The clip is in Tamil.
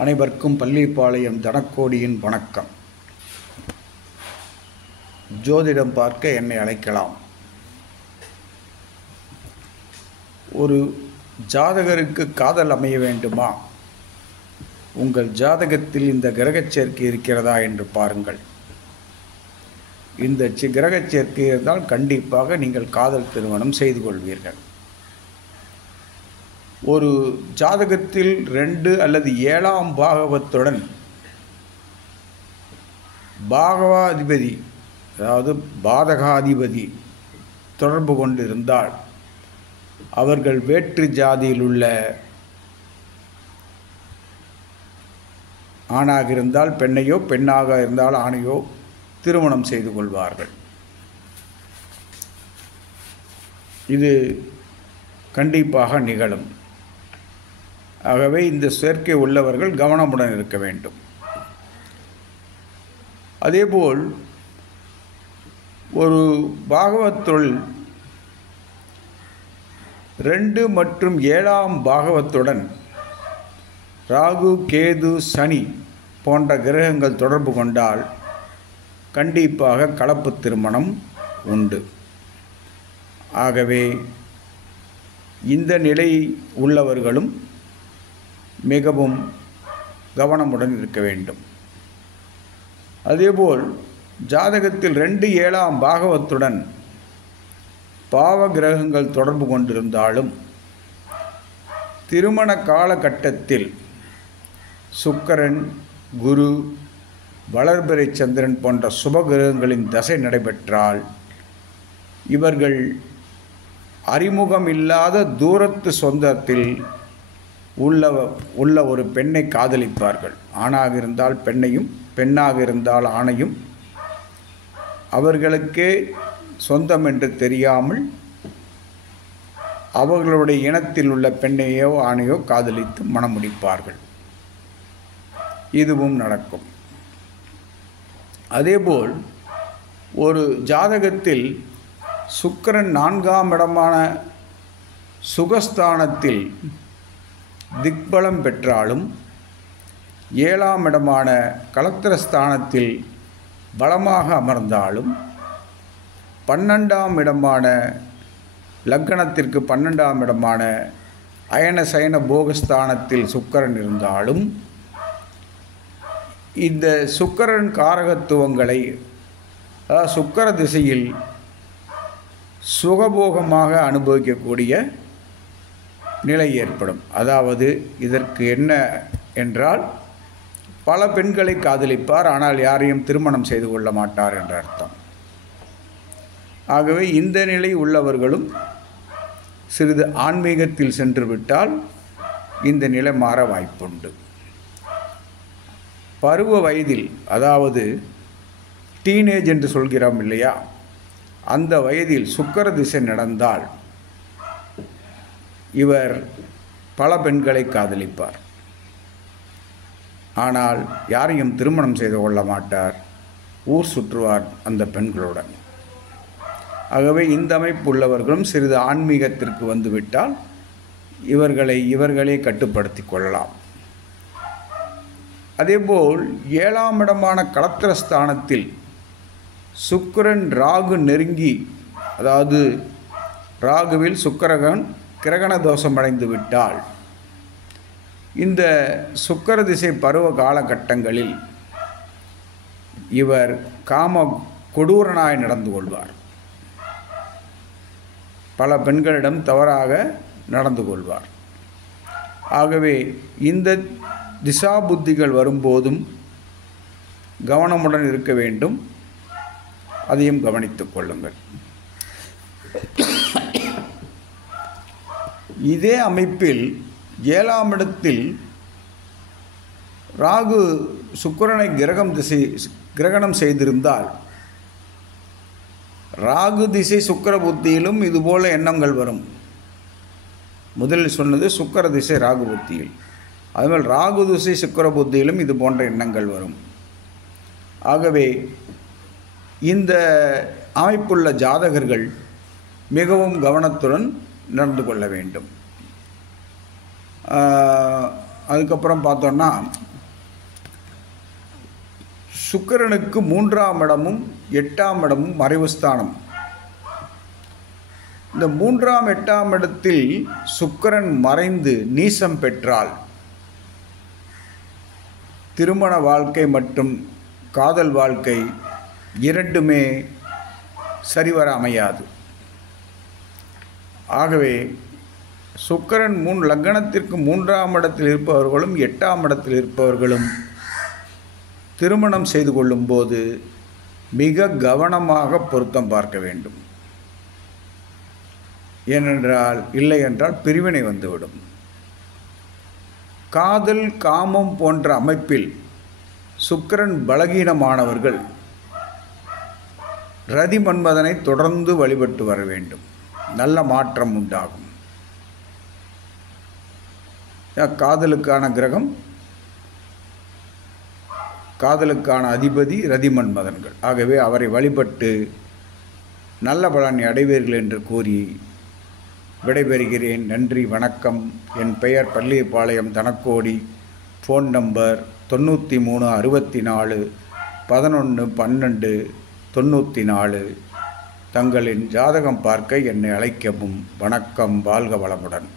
அனைவருக்கும் பள்ளிப்பாளையம் தனக்கோடியின் வணக்கம். ஜோதிடம் பார்க்க என்னை அழைக்கலாம். ஒரு ஜாதகருக்கு காதல் அமைய வேண்டுமா? உங்கள் ஜாதகத்தில் இந்த கிரகச் சேர்க்கை இருக்கிறதா என்று பாருங்கள். இந்த கிரகச் சேர்க்கை இருந்தால் கண்டிப்பாக நீங்கள் காதல் திருமணம் செய்து கொள்வீர்கள். ஒரு ஜாதகத்தில் 2 அல்லது 7ஆம் பாகவத்துடன் பாகவாதிபதி, அதாவது பாதகாதிபதி தொடர்பு கொண்டிருந்தால் அவர்கள் வேற்று ஜாதியில் உள்ள ஆணாக இருந்தால் பெண்ணையோ, பெண்ணாக இருந்தால் ஆணையோ திருமணம் செய்து கொள்வார்கள். இது கண்டிப்பாக நிகழும். ஆகவே இந்த சேர்க்கை உள்ளவர்கள் கவனமுடன் இருக்க வேண்டும். அதேபோல் ஒரு பாகவத்துள் 2 மற்றும் 7ஆம் பாகவத்துடன் ராகு, கேது, சனி போன்ற கிரகங்கள் தொடர்பு கொண்டால் கண்டிப்பாக கலப்பு திருமணம் உண்டு. ஆகவே இந்த நிலை உள்ளவர்களும் மிகவும் கவனமுடன் இருக்க வேண்டும். அதேபோல் ஜாதகத்தில் 2, 7ஆம் பாகவத்துடன் பாவ கிரகங்கள் தொடர்பு கொண்டிருந்தாலும் திருமண காலகட்டத்தில் சுக்கிரன், குரு, வளர்பிறை சந்திரன் போன்ற சுப கிரகங்களின் தசை நடைபெற்றால் இவர்கள் அறிமுகம் இல்லாத தூரத்து சொந்தத்தில் உள்ள ஒரு பெண்ணை காதலிப்பார்கள். ஆணாக இருந்தால் பெண்ணையும், பெண்ணாக இருந்தால் ஆணையும் அவர்களுக்கே சொந்தம் என்று தெரியாமல் அவர்களுடைய இனத்தில் உள்ள பெண்ணையோ ஆணையோ காதலித்து மணமுடிப்பார்கள். இதுவும் நடக்கும். அதேபோல் ஒரு ஜாதகத்தில் சுக்கிரன் 4ஆம் இடமான சுகஸ்தானத்தில் திக்பலம் பெற்றாலும் 7ஆம் இடமான கலத்திரஸ்தானத்தில் பலமாக அமர்ந்தாலும் 12ஆம் இடமான லக்னத்திற்கு 12ஆம் இடமான அயன சயன போகஸ்தானத்தில் சுக்கிரன் இருந்தாலும் இந்த சுக்கிரன் காரகத்துவங்களை, அதாவது சுக்கிர திசையில் சுகபோகமாக அனுபவிக்கக்கூடிய நிலை ஏற்படும். அதாவது இதற்கு என்ன என்றால் பல பெண்களை காதலிப்பார், ஆனால் யாரையும் திருமணம் செய்து கொள்ள மாட்டார் என்ற அர்த்தம். ஆகவே இந்த நிலை உள்ளவர்களும் சிறிது ஆன்மீகத்தில் சென்று விட்டால் இந்த நிலை மாற வாய்ப்புண்டு. பருவ வயதில், அதாவது டீனேஜ் என்று சொல்கிறோம் இல்லையா, அந்த வயதில் சுக்கிர திசை நடந்தால் இவர் பல பெண்களை காதலிப்பார், ஆனால் யாரையும் திருமணம் செய்து கொள்ள மாட்டார், ஊர் சுற்றுவார் அந்த பெண்களுடன். ஆகவே இந்த அமைப்பு உள்ளவர்களும் சிறிது ஆன்மீகத்திற்கு வந்துவிட்டால் இவர்களே கட்டுப்படுத்தி கொள்ளலாம். அதேபோல் 7ஆம் இடமான கலத்திரஸ்தானத்தில் சுக்கிரன் ராகு நெருங்கி, அதாவது ராகுவில் சுக்கிரகன் கிரகண தோஷம் அடைந்து விட்டால் இந்த சுக்கிர திசை பருவ காலகட்டங்களில் இவர் காம கொடூரனாய் நடந்து கொள்வார். பல பெண்களிடம் தவறாக நடந்து கொள்வார். ஆகவே இந்த திசா புத்திகள் வரும்போதும் கவனமுடன் இருக்க வேண்டும். அதையும் கவனித்துக் கொள்ளுங்கள். இதே அமைப்பில் 7ஆம் இடத்தில் ராகு சுக்கிரனை கிரகணம் செய்திருந்தால் ராகு திசை சுக்கிர புத்தியிலும் இதுபோல எண்ணங்கள் வரும். முதலில் சொன்னது சுக்கிர திசை ராகு புத்தியில், அதுபோல் ராகு திசை சுக்கிர புத்தியிலும் இது போன்ற எண்ணங்கள் வரும். ஆகவே இந்த அமைப்புள்ள ஜாதகர்கள் மிகவும் கவனத்துடன் நடந்து கொள்ள வேண்டும். அதுக்கப்புறம் பார்த்தோன்னா சுக்கிரனுக்கு 3ஆம் இடமும் 8ஆம் இடமும் மறைவு ஸ்தானம். இந்த 3ஆம் 8ஆம் இடத்தில் சுக்கிரன் மறைந்து நீசம் பெற்றால் திருமண வாழ்க்கை மற்றும் காதல் வாழ்க்கை இரண்டுமே சரிவர அமையாது. ஆகவே சுக்கிரன் லக்னத்திற்கு 3ஆம் இடத்தில் இருப்பவர்களும் 8ஆம் இடத்தில் இருப்பவர்களும் திருமணம் செய்து கொள்ளும்போது மிக கவனமாக பொருத்தம் பார்க்க வேண்டும். ஏனென்றால் இல்லை என்றால் பிரிவினை வந்துவிடும். காதல் காமம் போன்ற அமைப்பில் சுக்கிரன் பலகீனமானவர்கள் ரதி மன்மதனை தொடர்ந்து வழிபட்டு வர வேண்டும். நல்ல மாற்றம் உண்டாகும். காதலுக்கான கிரகம், காதலுக்கான அதிபதி ரதி மன்மதன்கள். ஆகவே அவரை வழிபட்டு நல்ல பலனை அடைவீர்கள் என்று கூறி விடைபெறுகிறேன். நன்றி, வணக்கம். என் பெயர் பள்ளிப்பாளையம் தனக்கோடி. Phone number 93 64 11 12 94. தங்களின் ஜாதகம் பார்க்க என்னை அழைக்கவும். வணக்கம். வாழ்க வளமுடன்.